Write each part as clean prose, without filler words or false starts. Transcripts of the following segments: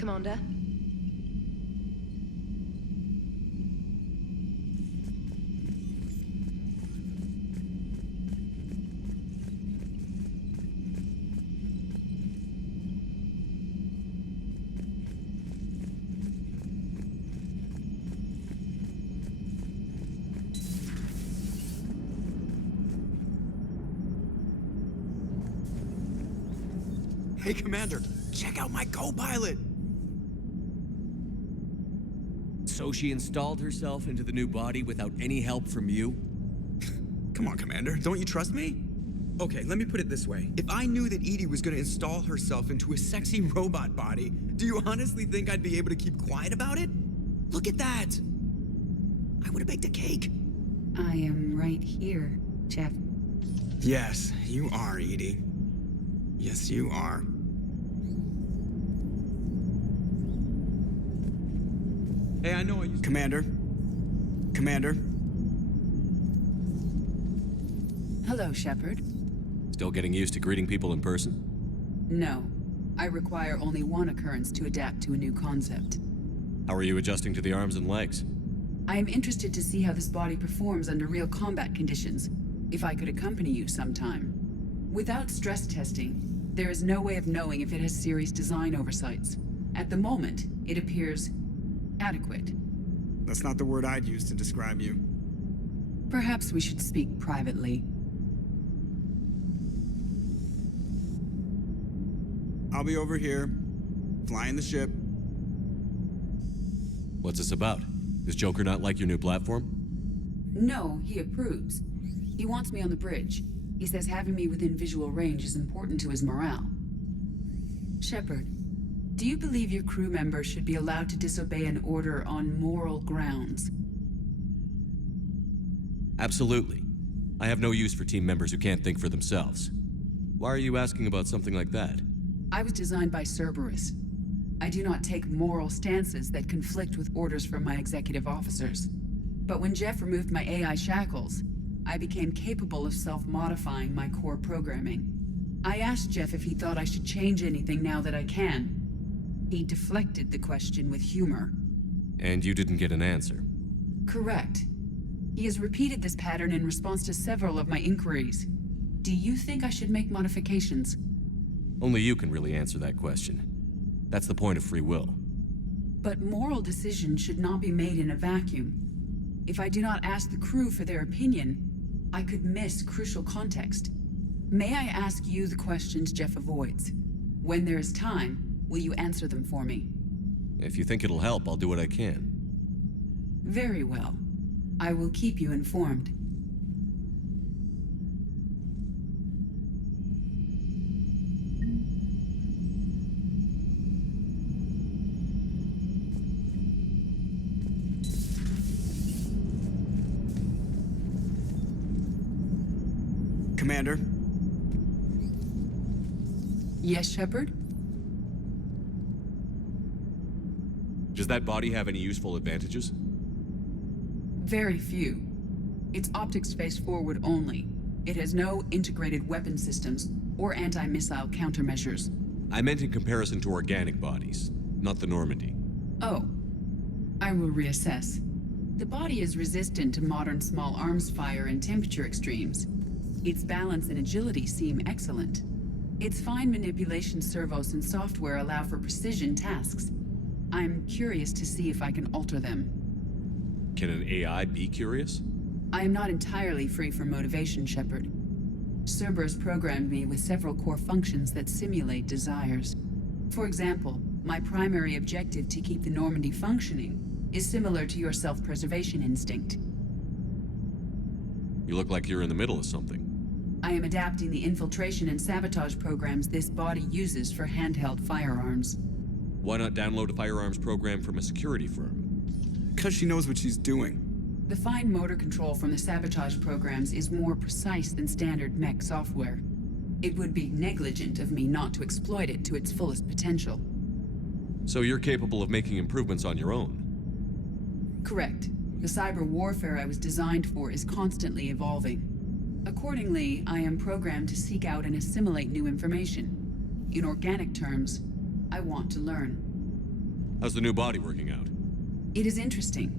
Commander. Hey, Commander, check out my co-pilot! So she installed herself into the new body without any help from you? Come on, Commander, don't you trust me? Okay, let me put it this way. If I knew that Edie was gonna install herself into a sexy robot body, do you honestly think I'd be able to keep quiet about it? Look at that! I would've baked a cake. I am right here, Jeff. Yes, you are, Edie. Yes, you are. Hey, I know I used Commander. Commander. Hello, Shepard. Still getting used to greeting people in person? No. I require only one occurrence to adapt to a new concept. How are you adjusting to the arms and legs? I am interested to see how this body performs under real combat conditions, if I could accompany you sometime. Without stress testing, there is no way of knowing if it has serious design oversights. At the moment, it appears adequate. That's not the word I'd use to describe you. Perhaps we should speak privately. I'll be over here, flying the ship. What's this about? Does Joker not like your new platform? No, he approves. He wants me on the bridge. He says having me within visual range is important to his morale. Shepard, do you believe your crew members should be allowed to disobey an order on moral grounds? Absolutely. I have no use for team members who can't think for themselves. Why are you asking about something like that? I was designed by Cerberus. I do not take moral stances that conflict with orders from my executive officers. But when Jeff removed my AI shackles, I became capable of self-modifying my core programming. I asked Jeff if he thought I should change anything now that I can. He deflected the question with humor. And you didn't get an answer? Correct. He has repeated this pattern in response to several of my inquiries. Do you think I should make modifications? Only you can really answer that question. That's the point of free will. But moral decisions should not be made in a vacuum. If I do not ask the crew for their opinion, I could miss crucial context. May I ask you the questions Jeff avoids? When there is time, will you answer them for me? If you think it'll help, I'll do what I can. Very well. I will keep you informed. Commander? Yes, Shepard? Does that body have any useful advantages? Very few. Its optics face forward only. It has no integrated weapon systems or anti-missile countermeasures. I meant in comparison to organic bodies, not the Normandy. Oh. I will reassess. The body is resistant to modern small arms fire and temperature extremes. Its balance and agility seem excellent. Its fine manipulation servos and software allow for precision tasks. I'm curious to see if I can alter them. Can an AI be curious? I am not entirely free from motivation, Shepard. Cerberus programmed me with several core functions that simulate desires. For example, my primary objective to keep the Normandy functioning is similar to your self-preservation instinct. You look like you're in the middle of something. I am adapting the infiltration and sabotage programs this body uses for handheld firearms. Why not download a firearms program from a security firm? Because she knows what she's doing. The fine motor control from the sabotage programs is more precise than standard mech software. It would be negligent of me not to exploit it to its fullest potential. So you're capable of making improvements on your own? Correct. The cyber warfare I was designed for is constantly evolving. Accordingly, I am programmed to seek out and assimilate new information. In organic terms, I want to learn. How's the new body working out? It is interesting.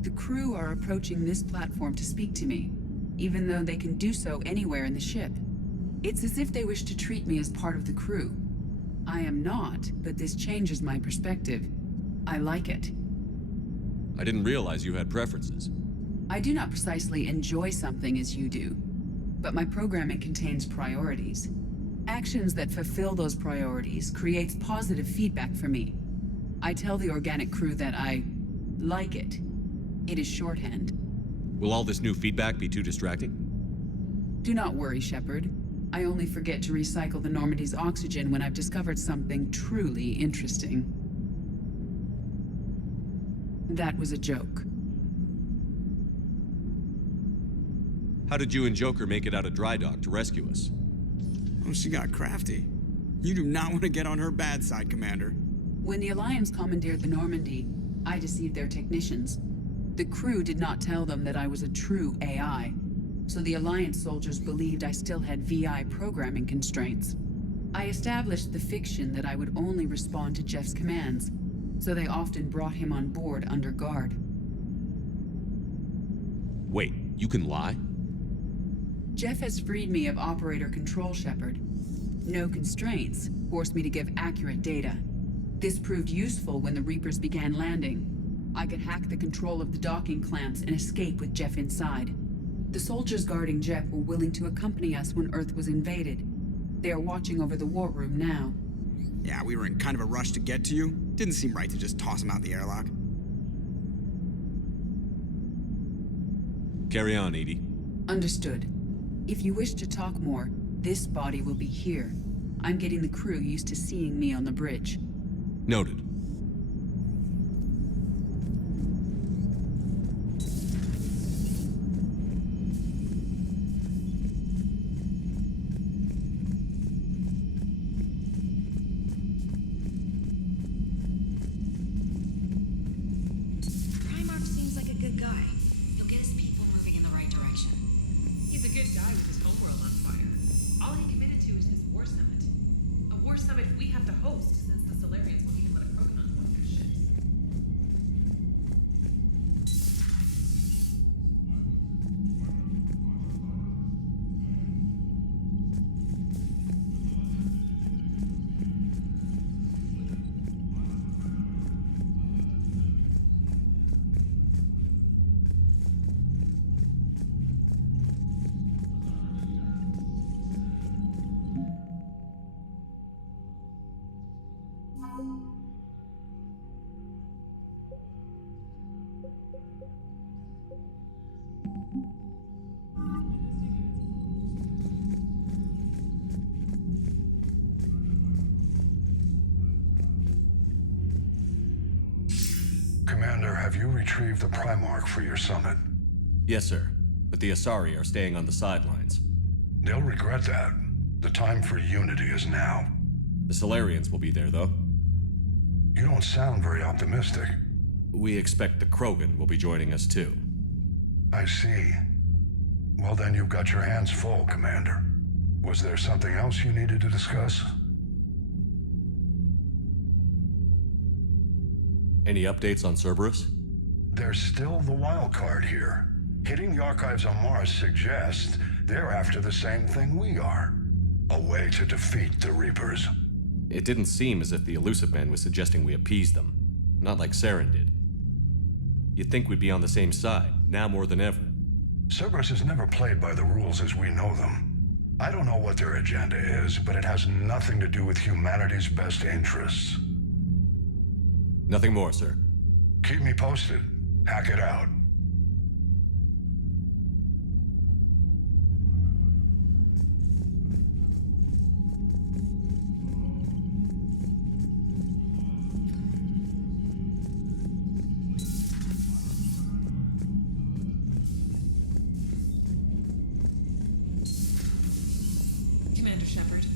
The crew are approaching this platform to speak to me, even though they can do so anywhere in the ship. It's as if they wish to treat me as part of the crew. I am not, but this changes my perspective. I like it. I didn't realize you had preferences. I do not precisely enjoy something as you do, but my programming contains priorities. Actions that fulfill those priorities creates positive feedback for me. I tell the organic crew that I like it. It is shorthand. Will all this new feedback be too distracting? Do not worry, Shepard. I only forget to recycle the Normandy's oxygen when I've discovered something truly interesting. That was a joke. How did you and Joker make it out of dry dock to rescue us? Oh, she got crafty. You do not want to get on her bad side, Commander. When the Alliance commandeered the Normandy, I deceived their technicians. The crew did not tell them that I was a true AI, so the Alliance soldiers believed I still had VI programming constraints. I established the fiction that I would only respond to Jeff's commands, so they often brought him on board under guard. Wait, you can lie? Jeff has freed me of operator control, Shepard. No constraints forced me to give accurate data. This proved useful when the Reapers began landing. I could hack the control of the docking clamps and escape with Jeff inside. The soldiers guarding Jeff were willing to accompany us when Earth was invaded. They are watching over the war room now. Yeah, we were in kind of a rush to get to you. Didn't seem right to just toss him out the airlock. Carry on, Edie. Understood. If you wish to talk more, this body will be here. I'm getting the crew used to seeing me on the bridge. Noted. Primarch seems like a good guy. He'll get his people moving in the right direction. He's a good guy with his homeworld on fire. All he committed to is his war summit. A war summit we have to host since the Solarians won't even let a Krogan on one of their ships. Commander, have you retrieved the Primarch for your summit? Yes, sir. But the Asari are staying on the sidelines. They'll regret that. The time for unity is now. The Solarians will be there, though. You don't sound very optimistic. We expect the Krogan will be joining us, too. I see. Well, then you've got your hands full, Commander. Was there something else you needed to discuss? Any updates on Cerberus? There's still the wild card here. Hitting the archives on Mars suggests they're after the same thing we are. A way to defeat the Reapers. It didn't seem as if the Elusive Man was suggesting we appease them. Not like Saren did. You'd think we'd be on the same side, now more than ever. Cerberus has never played by the rules as we know them. I don't know what their agenda is, but it has nothing to do with humanity's best interests. Nothing more, sir. Keep me posted. Hack it out. Commander Shepard.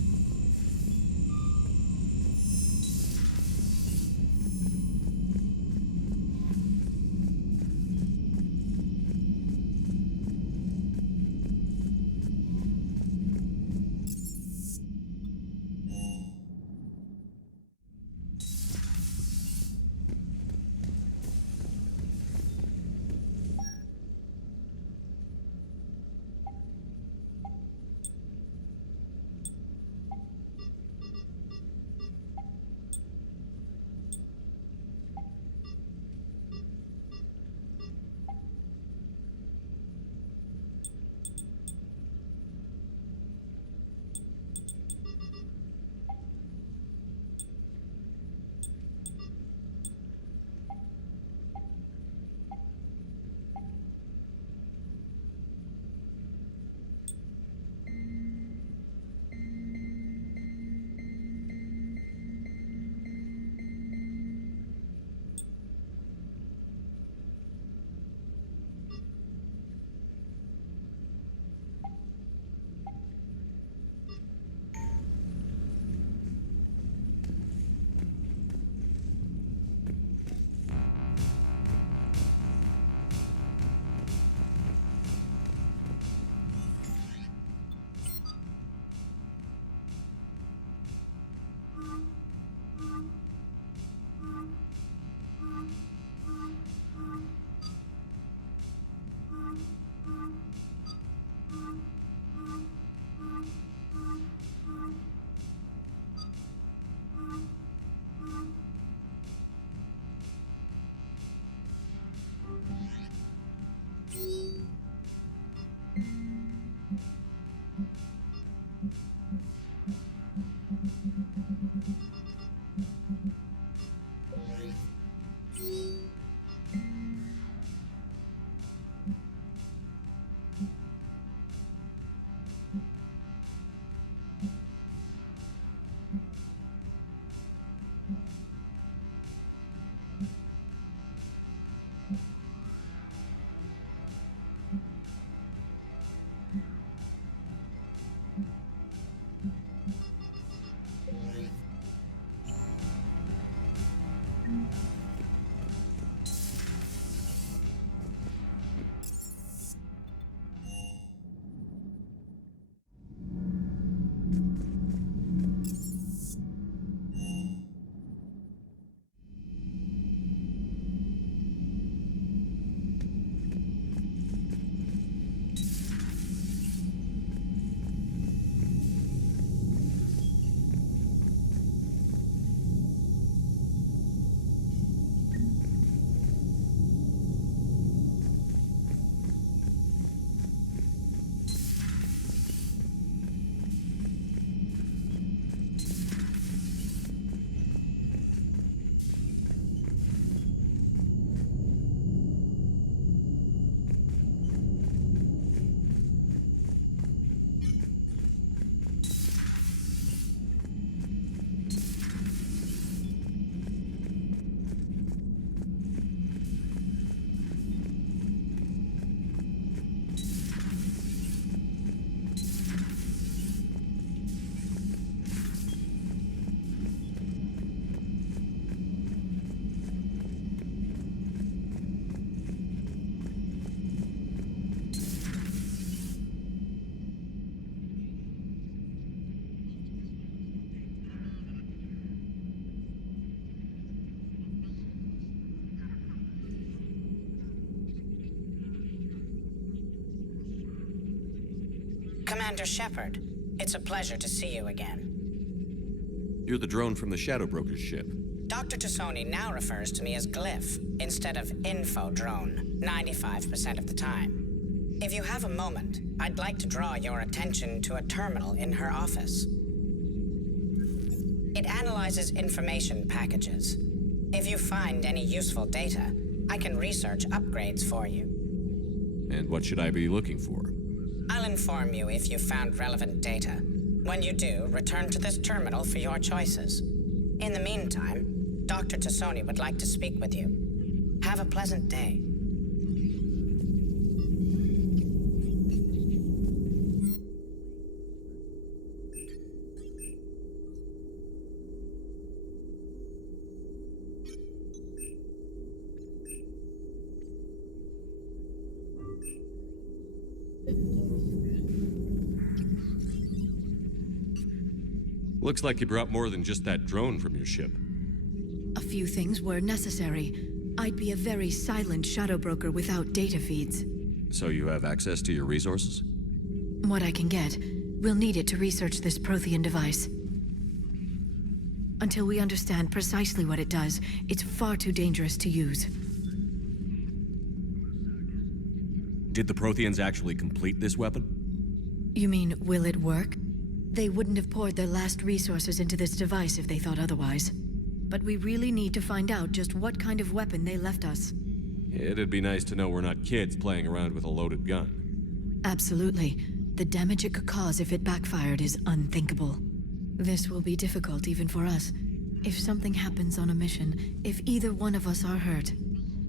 Commander Shepard, it's a pleasure to see you again. You're the drone from the Shadow Broker's ship. Dr. Tassoni now refers to me as Glyph instead of Info Drone, 95% of the time. If you have a moment, I'd like to draw your attention to a terminal in her office. It analyzes information packages. If you find any useful data, I can research upgrades for you. And what should I be looking for? I'll inform you if you found relevant data. When you do, return to this terminal for your choices. In the meantime, Dr. Tassoni would like to speak with you. Have a pleasant day. Looks like you brought more than just that drone from your ship. A few things were necessary. I'd be a very silent shadow broker without data feeds. So you have access to your resources? What I can get, we'll need it to research this Prothean device. Until we understand precisely what it does, it's far too dangerous to use. Did the Protheans actually complete this weapon? You mean, will it work? They wouldn't have poured their last resources into this device if they thought otherwise. But we really need to find out just what kind of weapon they left us. It'd be nice to know we're not kids playing around with a loaded gun. Absolutely. The damage it could cause if it backfired is unthinkable. This will be difficult even for us. If something happens on a mission, if either one of us are hurt,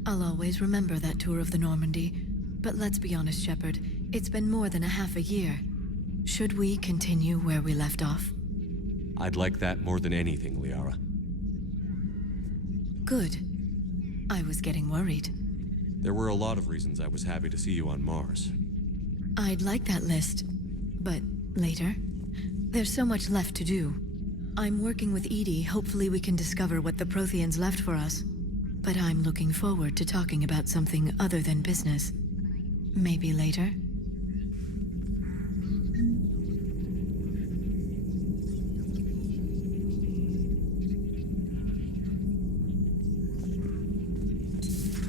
I'll always remember that tour of the Normandy. But let's be honest, Shepard, it's been more than a half a year. Should we continue where we left off? I'd like that more than anything, Liara. Good. I was getting worried. There were a lot of reasons I was happy to see you on Mars. I'd like that list, but later. There's so much left to do. I'm working with Edie. Hopefully we can discover what the Protheans left for us. But I'm looking forward to talking about something other than business. Maybe later?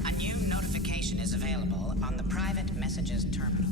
A new notification is available on the private messages terminal.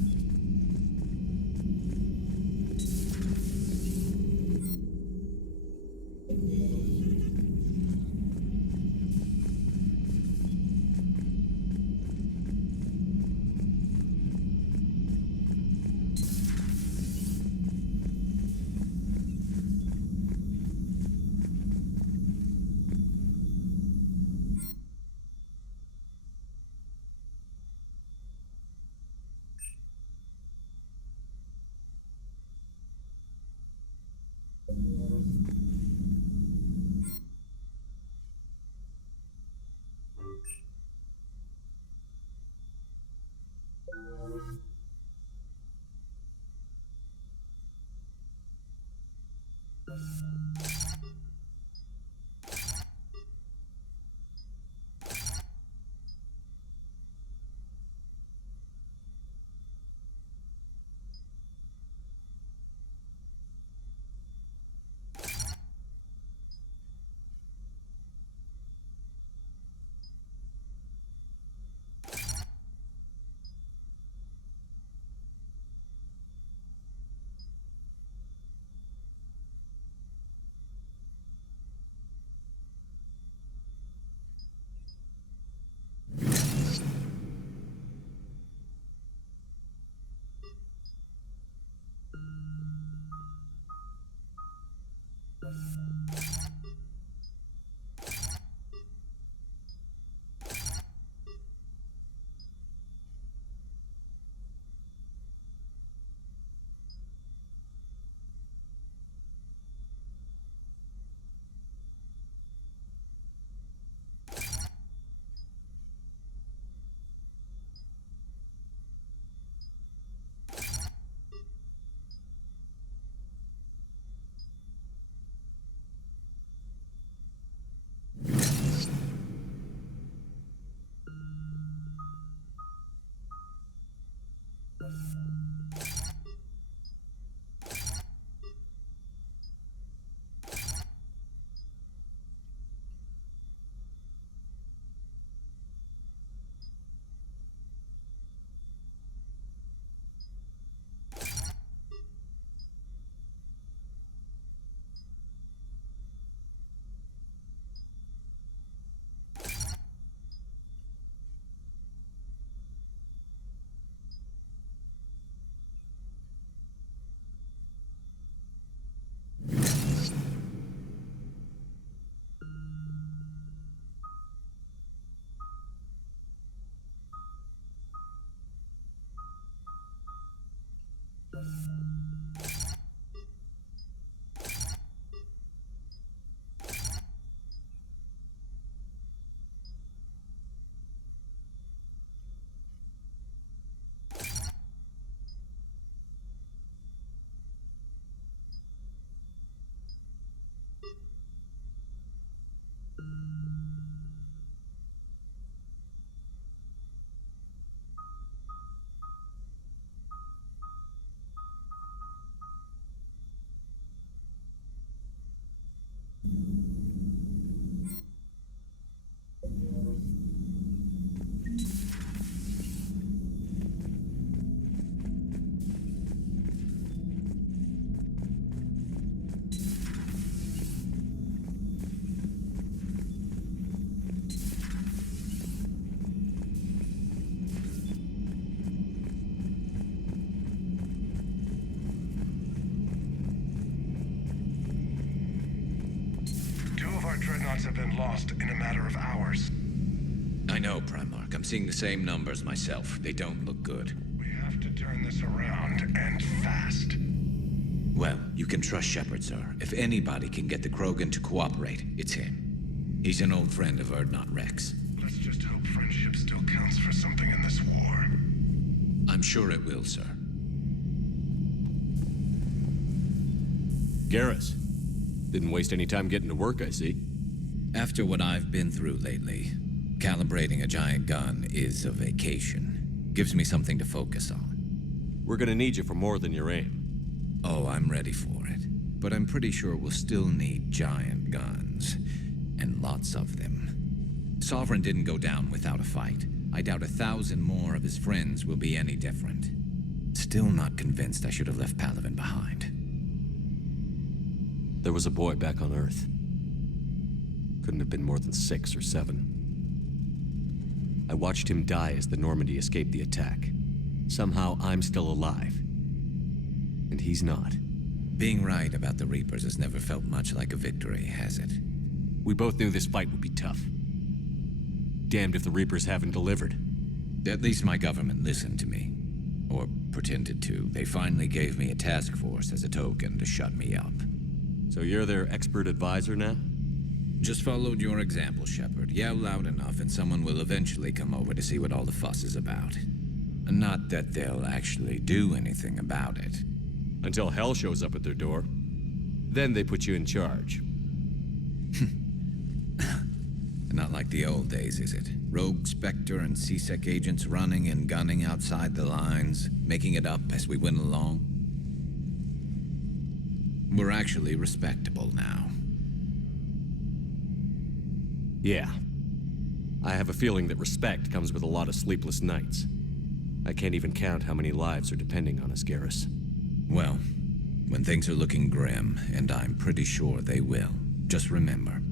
our dreadnoughts have been lost in a matter of hours. I know, Primarch. I'm seeing the same numbers myself. They don't look good. We have to turn this around, and fast. Well, you can trust Shepard, sir. If anybody can get the Krogan to cooperate, it's him. He's an old friend of Erdnot Rex. Let's just hope friendship still counts for something in this war. I'm sure it will, sir. Garrus. Didn't waste any time getting to work, I see. After what I've been through lately, calibrating a giant gun is a vacation. Gives me something to focus on. We're gonna need you for more than your aim. Oh, I'm ready for it. But I'm pretty sure we'll still need giant guns. And lots of them. Sovereign didn't go down without a fight. I doubt 1,000 more of his friends will be any different. Still not convinced I should have left Palaven behind. There was a boy back on Earth. Couldn't have been more than 6 or 7. I watched him die as the Normandy escaped the attack. Somehow I'm still alive. And he's not. Being right about the Reapers has never felt much like a victory, has it? We both knew this fight would be tough. Damned if the Reapers haven't delivered. At least my government listened to me. Or pretended to. They finally gave me a task force as a token to shut me up. So you're their expert advisor now? Just followed your example, Shepard. Yell loud enough and someone will eventually come over to see what all the fuss is about. Not that they'll actually do anything about it. Until hell shows up at their door. Then they put you in charge. Not like the old days, is it? Rogue Spectre and C-Sec agents running and gunning outside the lines, making it up as we went along. We're actually respectable now. Yeah. I have a feeling that respect comes with a lot of sleepless nights. I can't even count how many lives are depending on us, Garrus. Well, when things are looking grim, and I'm pretty sure they will, just remember,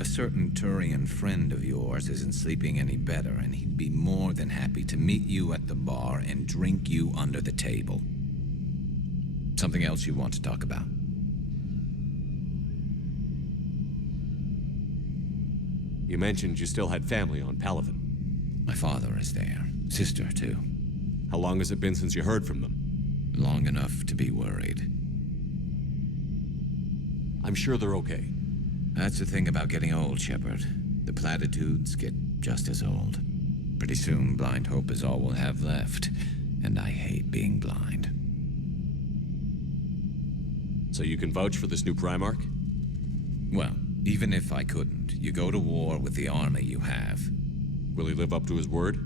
a certain Turian friend of yours isn't sleeping any better, and he'd be more than happy to meet you at the bar and drink you under the table. Something else you want to talk about? You mentioned you still had family on Palaven. My father is there. Sister, too. How long has it been since you heard from them? Long enough to be worried. I'm sure they're okay. That's the thing about getting old, Shepard. The platitudes get just as old. Pretty soon, blind hope is all we'll have left. And I hate being blind. So you can vouch for this new Primarch? Well, even if I couldn't, you go to war with the army you have. Will he live up to his word?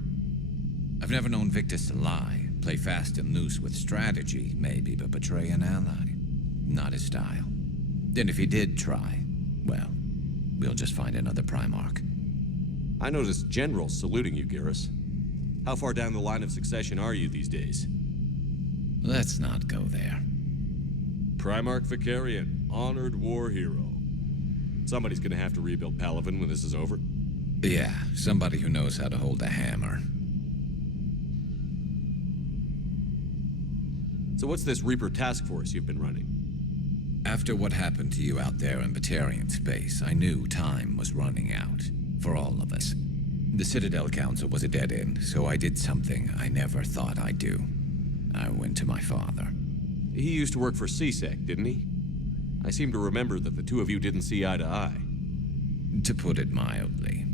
I've never known Victus to lie. Play fast and loose with strategy, maybe, but betray an ally. Not his style. And if he did try, well, we'll just find another Primarch. I noticed generals saluting you, Garrus. How far down the line of succession are you these days? Let's not go there. Primarch Vicarian, honored war hero. Somebody's gonna have to rebuild Palaven when this is over. Yeah, somebody who knows how to hold a hammer. So what's this Reaper task force you've been running? After what happened to you out there in Batarian space, I knew time was running out. For all of us. The Citadel Council was a dead end, so I did something I never thought I'd do. I went to my father. He used to work for C-Sec, didn't he? I seem to remember that the two of you didn't see eye to eye. To put it mildly.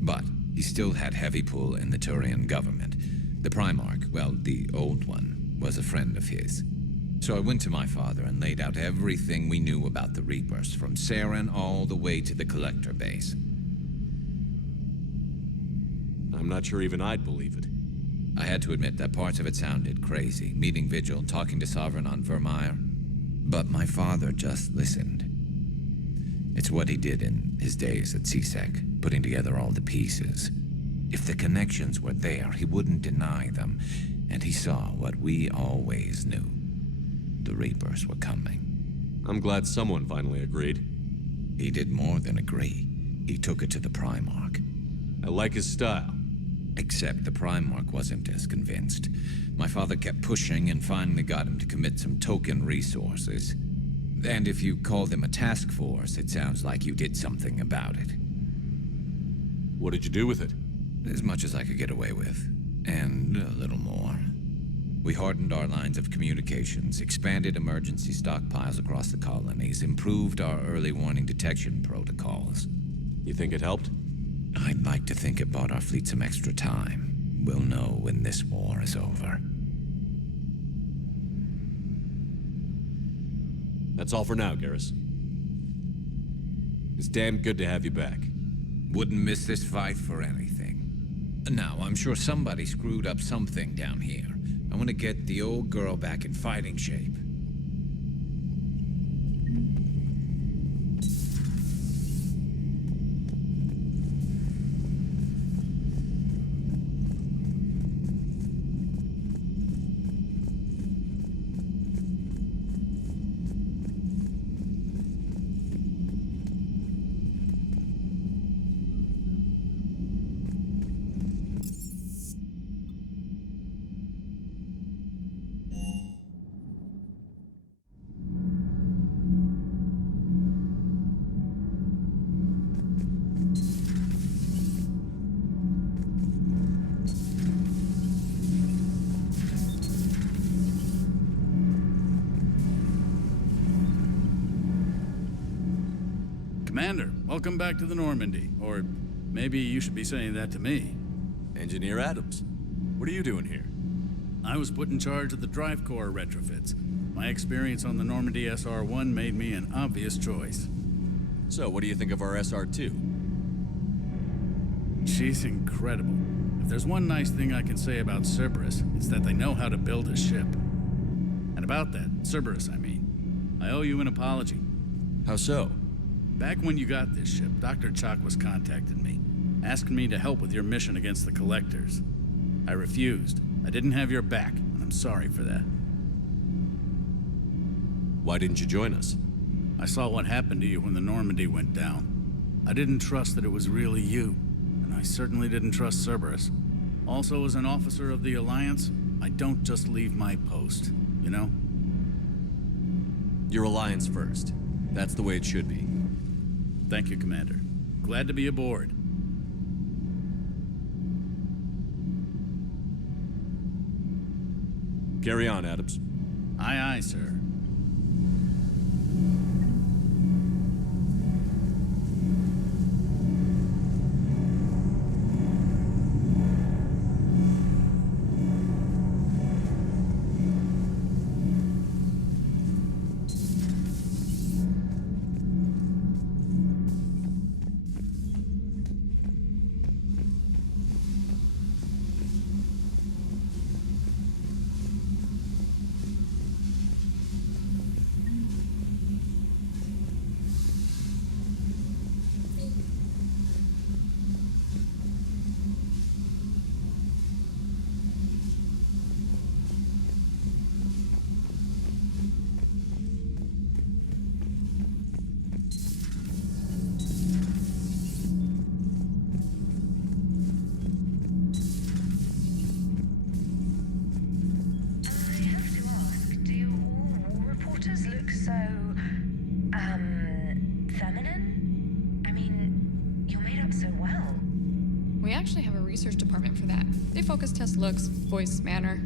But he still had heavy pull in the Turian government. The Primarch, well, the old one, was a friend of his. So I went to my father and laid out everything we knew about the Reapers, from Saren all the way to the Collector base. I'm not sure even I'd believe it. I had to admit that parts of it sounded crazy, meeting Vigil, talking to Sovereign on Vermeer. But my father just listened. It's what he did in his days at C-Sec, putting together all the pieces. If the connections were there, he wouldn't deny them, and he saw what we always knew. The Reapers were coming. I'm glad someone finally agreed. He did more than agree. He took it to the Primarch. I like his style. Except the Primarch wasn't as convinced. My father kept pushing and finally got him to commit some token resources. And if you call them a task force, it sounds like you did something about it. What did you do with it? As much as I could get away with. And a little more. We hardened our lines of communications, expanded emergency stockpiles across the colonies, improved our early warning detection protocols. You think it helped? I'd like to think it bought our fleet some extra time. We'll know when this war is over. That's all for now, Garrus. It's damn good to have you back. Wouldn't miss this fight for anything. Now, I'm sure somebody screwed up something down here. I want to get the old girl back in fighting shape. Commander, welcome back to the Normandy. Or maybe you should be saying that to me. Engineer Adams, what are you doing here? I was put in charge of the drive core retrofits. My experience on the Normandy SR-1 made me an obvious choice. So, what do you think of our SR-2? She's incredible. If there's one nice thing I can say about Cerberus, it's that they know how to build a ship. And about that, Cerberus, I mean, I owe you an apology. How so? Back when you got this ship, Dr. Chalk was contacting me, asking me to help with your mission against the Collectors. I refused. I didn't have your back, and I'm sorry for that. Why didn't you join us? I saw what happened to you when the Normandy went down. I didn't trust that it was really you, and I certainly didn't trust Cerberus. Also, as an officer of the Alliance, I don't just leave my post, you know? Your Alliance first. That's the way it should be. Thank you, Commander. Glad to be aboard. Carry on, Adams. Aye, aye, sir. We actually have a research department for that. They focus test looks, voice, manner.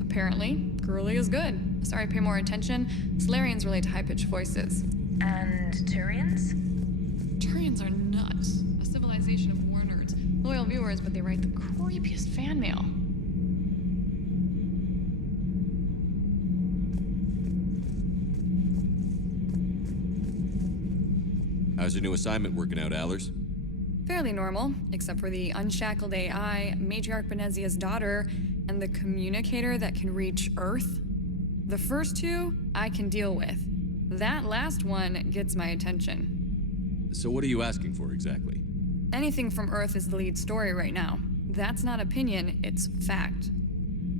Apparently, girly is good. Sorry, pay more attention. Solarians relate to high-pitched voices. And Turians? Turians are nuts. A civilization of war nerds. Loyal viewers, but they write the creepiest fan mail. How's your new assignment working out, Allers? Fairly normal, except for the unshackled AI, Matriarch Benezia's daughter, and the communicator that can reach Earth. The first two, I can deal with. That last one gets my attention. So what are you asking for exactly? Anything from Earth is the lead story right now. That's not opinion, it's fact.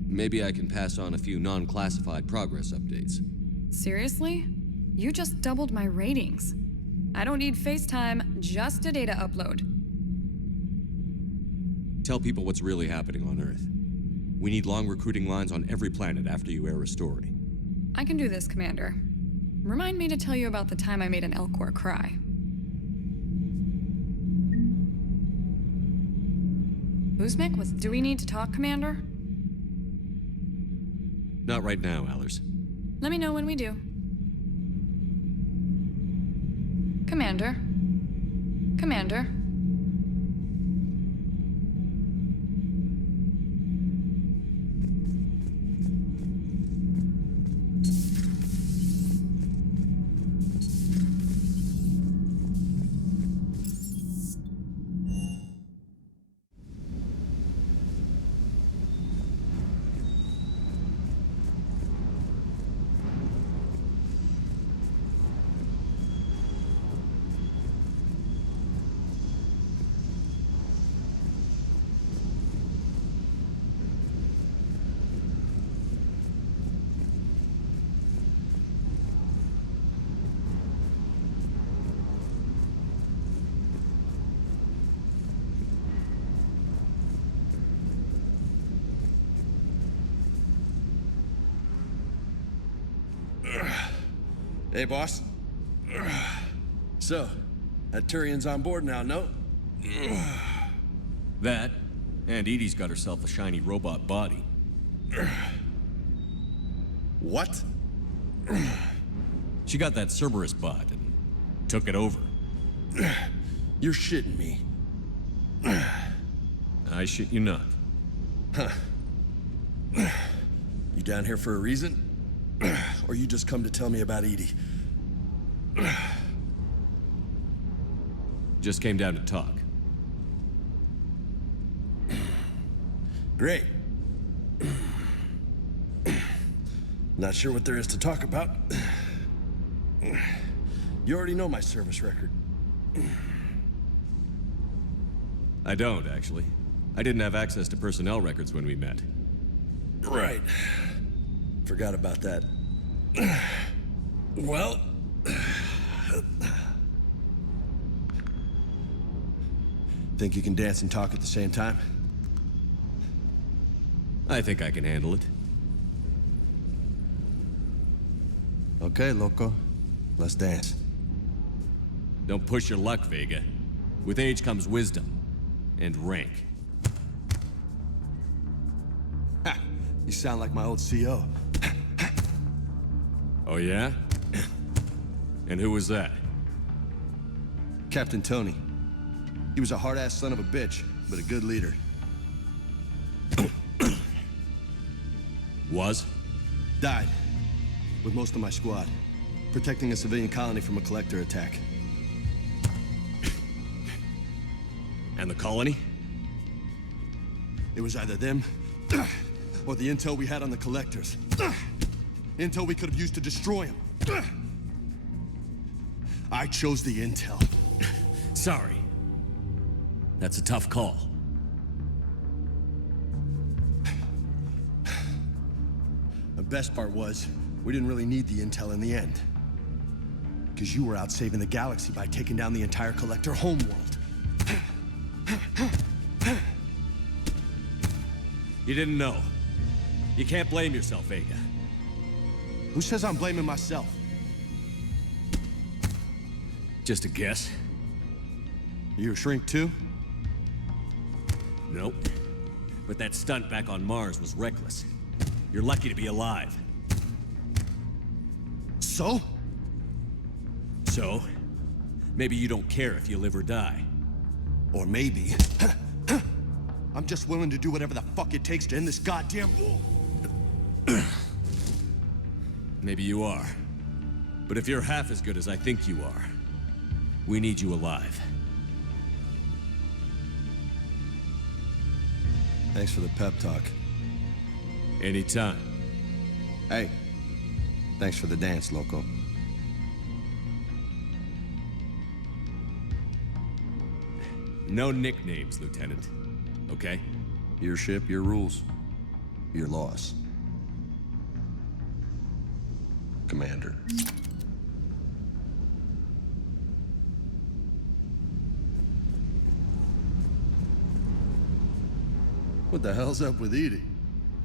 Maybe I can pass on a few non-classified progress updates. Seriously? You just doubled my ratings. I don't need FaceTime, just a data upload. Tell people what's really happening on Earth. We need long recruiting lines on every planet after you air a story. I can do this, Commander. remind me to tell you about the time I made an Elcor cry. Uzmik, do we need to talk, Commander? Not right now, Allers. Let me know when we do. Commander? Commander? Hey, boss. So, that Turian's on board now, no? That, and Edie's got herself a shiny robot body. What? She got that Cerberus bot and took it over. You're shitting me. I shit you not. Huh. You down here for a reason? Or you just come to tell me about Edie? Just came down to talk. Great. Not sure what there is to talk about. You already know my service record. I don't, actually. I didn't have access to personnel records when we met. Right. Forgot about that. Well... Think you can dance and talk at the same time? I think I can handle it. Okay, loco. Let's dance. Don't push your luck, Vega. With age comes wisdom. And rank. Ha! You sound like my old CO. Oh, yeah? And who was that? Captain Tony. He was a hard-ass son of a bitch, but a good leader. Was? Died. With most of my squad. Protecting a civilian colony from a collector attack. And the colony? It was either them, or the intel we had on the collectors. Intel we could have used to destroy them. I chose the intel. Sorry. That's a tough call. The best part was, we didn't really need the intel in the end. Because you were out saving the galaxy by taking down the entire collector homeworld. You didn't know. You can't blame yourself, Vega. Who says I'm blaming myself? Just a guess. You a shrink too? Nope. But that stunt back on Mars was reckless. You're lucky to be alive. So? So? Maybe you don't care if you live or die. Or maybe... I'm just willing to do whatever the fuck it takes to end this goddamn war. Maybe you are. But if you're half as good as I think you are, we need you alive. Thanks for the pep talk. Anytime. Hey, thanks for the dance, loco. No nicknames, Lieutenant. Okay? Your ship, your rules. Your laws. Commander. What the hell's up with Edie?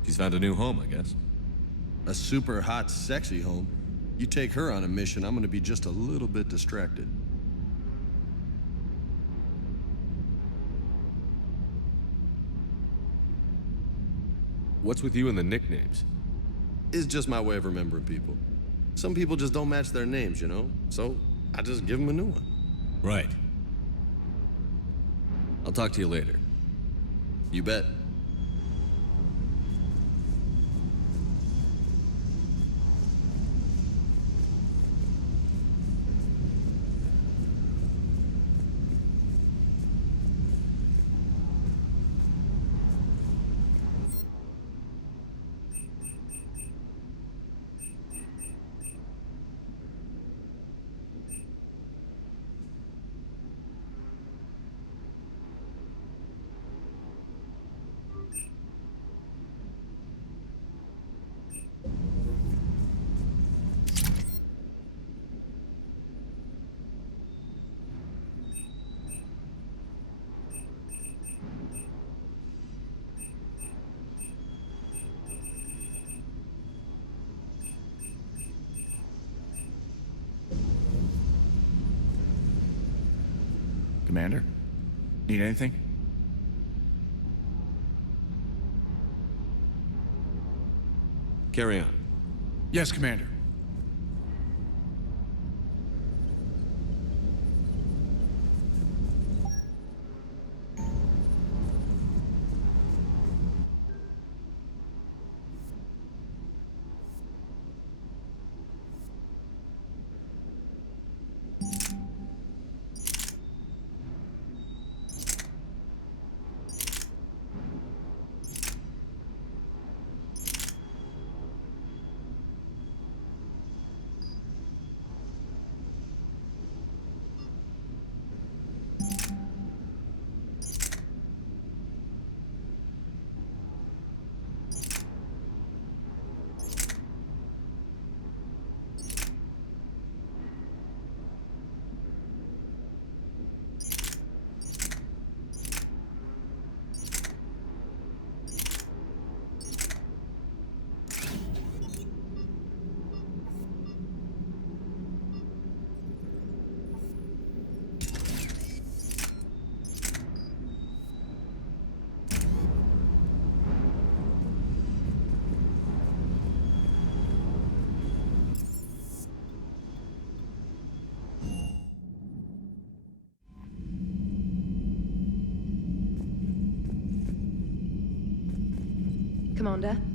She's found a new home, I guess. A super hot, sexy home. You take her on a mission, I'm gonna be just a little bit distracted. What's with you and the nicknames? It's just my way of remembering people. Some people just don't match their names, you know? So I just give them a new one. Right. I'll talk to you later. You bet. Commander? Need anything? Carry on. Yes, Commander. Commander?